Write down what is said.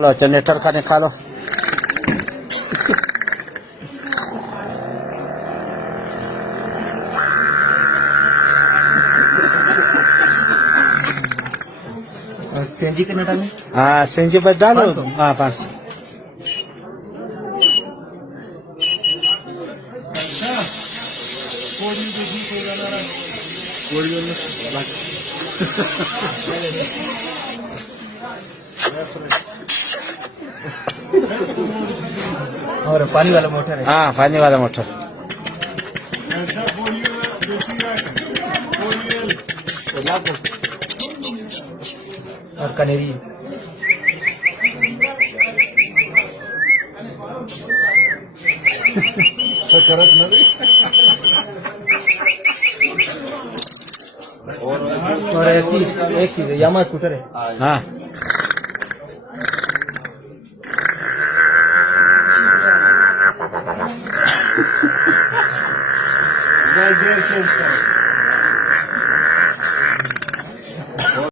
लो जनरेटर का निकालो। सीएनजी कितना डालें? हाँ सीएनजी बस डालो। 500? हाँ 500। और पानी वाला मोटर है। हाँ पानी वाला मोटर। और कनेरी। और ऐसी एक चीज है, यामा स्कूटर है। हाँ गेयर चेंज करो।